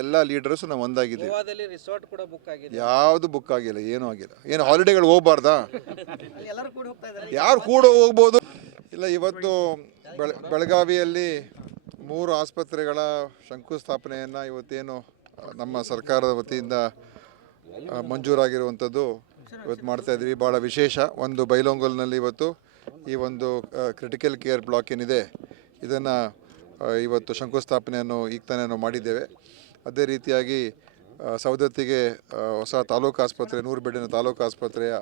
ಎಲ್ಲ ಲೀಡರ್ಸ್ ನಾವು ಒಂದಾಗಿದ್ದೀವಿ. ಗೋವಾದಲ್ಲಿ ರಿಸಾರ್ಟ್ ಕೂಡ ಬುಕ್ ಆಗಿದೆ. ಯಾವುದು ಬುಕ್ ಆಗಿಲ್ಲ, ಏನೂ ಆಗಿಲ್ಲ. ಏನು ಹಾಲಿಡೇಗಳು ಹೋಗ್ಬಾರ್ದಾ? ಎಲ್ಲರೂ ಕೂಡ ಹೋಗ್ತಾ ಇದ್ದಾರೆ. ಯಾರು ಕೂಡ ಹೋಗ್ಬೋದು. ಇಲ್ಲ, ಇವತ್ತು ಬೆಳಗಾವಿಯಲ್ಲಿ 3 ಆಸ್ಪತ್ರೆಗಳ ಶಂಕುಸ್ಥಾಪನೆಯನ್ನು ಇವತ್ತೇನು ನಮ್ಮ ಸರ್ಕಾರದ ವತಿಯಿಂದ ಮಂಜೂರಾಗಿರುವಂಥದ್ದು ಇವತ್ತು ಮಾಡ್ತಾ ಇದ್ದೀವಿ. ಭಾಳ ವಿಶೇಷ. ಒಂದು ಬೈಲೊಂಗಲ್ನಲ್ಲಿ ಇವತ್ತು ಈ ಒಂದು ಕ್ರಿಟಿಕಲ್ ಕೇರ್ ಬ್ಲಾಕ್ ಏನಿದೆ ಇದನ್ನು ಇವತ್ತು ಶಂಕುಸ್ಥಾಪನೆಯನ್ನು ಈಗ ತಾನೇ ನಾವು ಮಾಡಿದ್ದೇವೆ. ಅದೇ ರೀತಿಯಾಗಿ ಸವದತ್ತಿಗೆ ಹೊಸ ತಾಲೂಕು ಆಸ್ಪತ್ರೆ, 100 ಬೆಡ್ಡಿನ ತಾಲೂಕು ಆಸ್ಪತ್ರೆಯ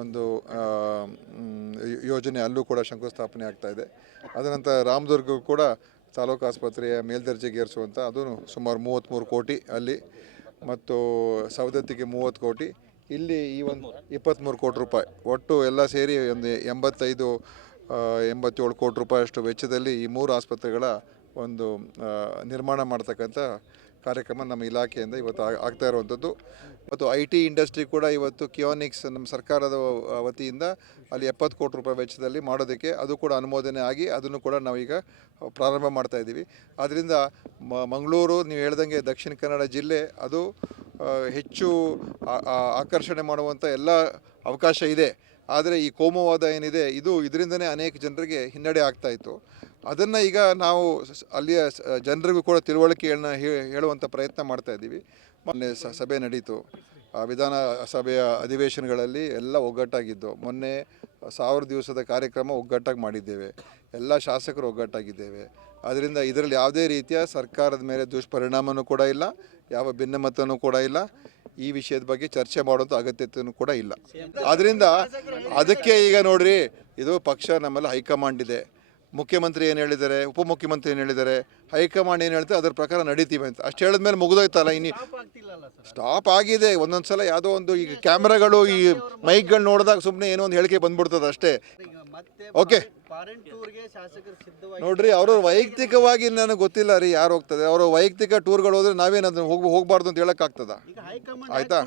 ಒಂದು ಯೋಜನೆ ಅಲ್ಲೂ ಕೂಡ ಶಂಕುಸ್ಥಾಪನೆ ಆಗ್ತಾಯಿದೆ. ಅದನಂತರ ರಾಮದುರ್ಗ ಕೂಡ ತಾಲೂಕು ಆಸ್ಪತ್ರೆಯ ಮೇಲ್ದರ್ಜೆಗೇರಿಸುವಂಥ ಅದು ಸುಮಾರು 33 ಕೋಟಿ ಅಲ್ಲಿ, ಮತ್ತು ಸವದತ್ತಿಗೆ 30 ಕೋಟಿ, ಇಲ್ಲಿ ಈ ಒಂದು 23 ಕೋಟಿ ರೂಪಾಯಿ, ಒಟ್ಟು ಎಲ್ಲ ಸೇರಿ ಒಂದು 87 ಕೋಟಿ ರೂಪಾಯಿಯಷ್ಟು ವೆಚ್ಚದಲ್ಲಿ ಈ 3 ಆಸ್ಪತ್ರೆಗಳ ಒಂದು ನಿರ್ಮಾಣ ಮಾಡ್ತಕ್ಕಂಥ ಕಾರ್ಯಕ್ರಮ ನಮ್ಮ ಇಲಾಖೆಯಿಂದ ಇವತ್ತು ಆಗ್ತಾ ಇರುವಂಥದ್ದು. ಮತ್ತು IT ಇಂಡಸ್ಟ್ರಿ ಕೂಡ ಇವತ್ತು ಕಿಯೋನಿಕ್ಸ್ ನಮ್ಮ ಸರ್ಕಾರದ ವತಿಯಿಂದ ಅಲ್ಲಿ 70 ಕೋಟಿ ರೂಪಾಯಿ ವೆಚ್ಚದಲ್ಲಿ ಮಾಡೋದಕ್ಕೆ ಅದು ಕೂಡ ಅನುಮೋದನೆ ಆಗಿ ಅದನ್ನು ಕೂಡ ನಾವೀಗ ಪ್ರಾರಂಭ ಮಾಡ್ತಾ ಇದ್ದೀವಿ. ಆದ್ದರಿಂದ ಮಂಗಳೂರು, ನೀವು ಹೇಳ್ದಂಗೆ ದಕ್ಷಿಣ ಕನ್ನಡ ಜಿಲ್ಲೆ ಅದು ಹೆಚ್ಚು ಆಕರ್ಷಣೆ ಮಾಡುವಂಥ ಎಲ್ಲ ಅವಕಾಶ ಇದೆ. ಆದರೆ ಈ ಕೋಮುವಾದ ಏನಿದೆ ಇದರಿಂದನೇ ಅನೇಕ ಜನರಿಗೆ ಹಿನ್ನಡೆ ಆಗ್ತಾಯಿತ್ತು. ಅದನ್ನು ಈಗ ನಾವು ಅಲ್ಲಿಯ ಜನರಿಗೂ ಕೂಡ ತಿಳುವಳಿಕೆಗಳನ್ನ ಹೇಳುವಂಥ ಪ್ರಯತ್ನ ಮಾಡ್ತಾಯಿದ್ದೀವಿ. ಮೊನ್ನೆ ಸಭೆ ನಡೀತು. ವಿಧಾನಸಭೆಯ ಅಧಿವೇಶನಗಳಲ್ಲಿ ಎಲ್ಲ ಒಗ್ಗಟ್ಟಾಗಿದ್ದು. ಮೊನ್ನೆ 1000 ದಿವಸದ ಕಾರ್ಯಕ್ರಮ ಒಗ್ಗಟ್ಟಾಗಿ ಮಾಡಿದ್ದೇವೆ. ಎಲ್ಲ ಶಾಸಕರು ಒಗ್ಗಟ್ಟಾಗಿದ್ದೇವೆ. ಆದ್ದರಿಂದ ಇದರಲ್ಲಿ ಯಾವುದೇ ರೀತಿಯ ಸರ್ಕಾರದ ಮೇಲೆ ದುಷ್ಪರಿಣಾಮನೂ ಕೂಡ ಇಲ್ಲ, ಯಾವ ಭಿನ್ನಮತನೂ ಕೂಡ ಇಲ್ಲ. ಈ ವಿಷಯದ ಬಗ್ಗೆ ಚರ್ಚೆ ಮಾಡುವಂಥ ಅಗತ್ಯತೆಯೂ ಕೂಡ ಇಲ್ಲ. ಆದ್ದರಿಂದ ಅದಕ್ಕೆ ಈಗ ನೋಡ್ರಿ, ಇದು ಪಕ್ಷ ನಮ್ಮಲ್ಲಿ ಹೈಕಮಾಂಡ್ ಇದೆ. ಮುಖ್ಯಮಂತ್ರಿ ಏನು ಹೇಳಿದ್ದಾರೆ, ಉಪಮುಖ್ಯಮಂತ್ರಿ ಏನು ಹೇಳಿದ್ದಾರೆ, ಹೈಕಮಾಂಡ್ ಏನು ಹೇಳ್ತಾರೆ ಅದರ ಪ್ರಕಾರ ನಡೀತೀವಿ ಅಂತ ಅಷ್ಟು ಹೇಳಿದ್ಮೇಲೆ ಮುಗಿದೋಯ್ತಲ್ಲ. ಇನ್ನು ಸ್ಟಾಪ್ ಆಗಿದೆ. ಒಂದೊಂದು ಸಲ ಯಾವುದೋ ಒಂದು ಈಗ ಕ್ಯಾಮ್ರಾಗಳು, ಈ ಮೈಕ್ಗಳು ನೋಡಿದಾಗ ಸುಮ್ಮನೆ ಏನೋ ಒಂದು ಹೇಳಿಕೆ ಬಂದ್ಬಿಡ್ತದೆ ಅಷ್ಟೇ. ಓಕೆ ನೋಡ್ರಿ, ಅವರು ವೈಯಕ್ತಿಕವಾಗಿ ನನಗೆ ಗೊತ್ತಿಲ್ಲ ರೀ ಯಾರು ಹೋಗ್ತದೆ. ಅವರು ವೈಯಕ್ತಿಕ ಟೂರ್ಗಳು ಹೋದ್ರೆ ನಾವೇನಾದ್ರು ಹೋಗಬಾರ್ದು ಅಂತ ಹೇಳೋಕ್ಕಾಗ್ತದ? ಆಯಿತಾ?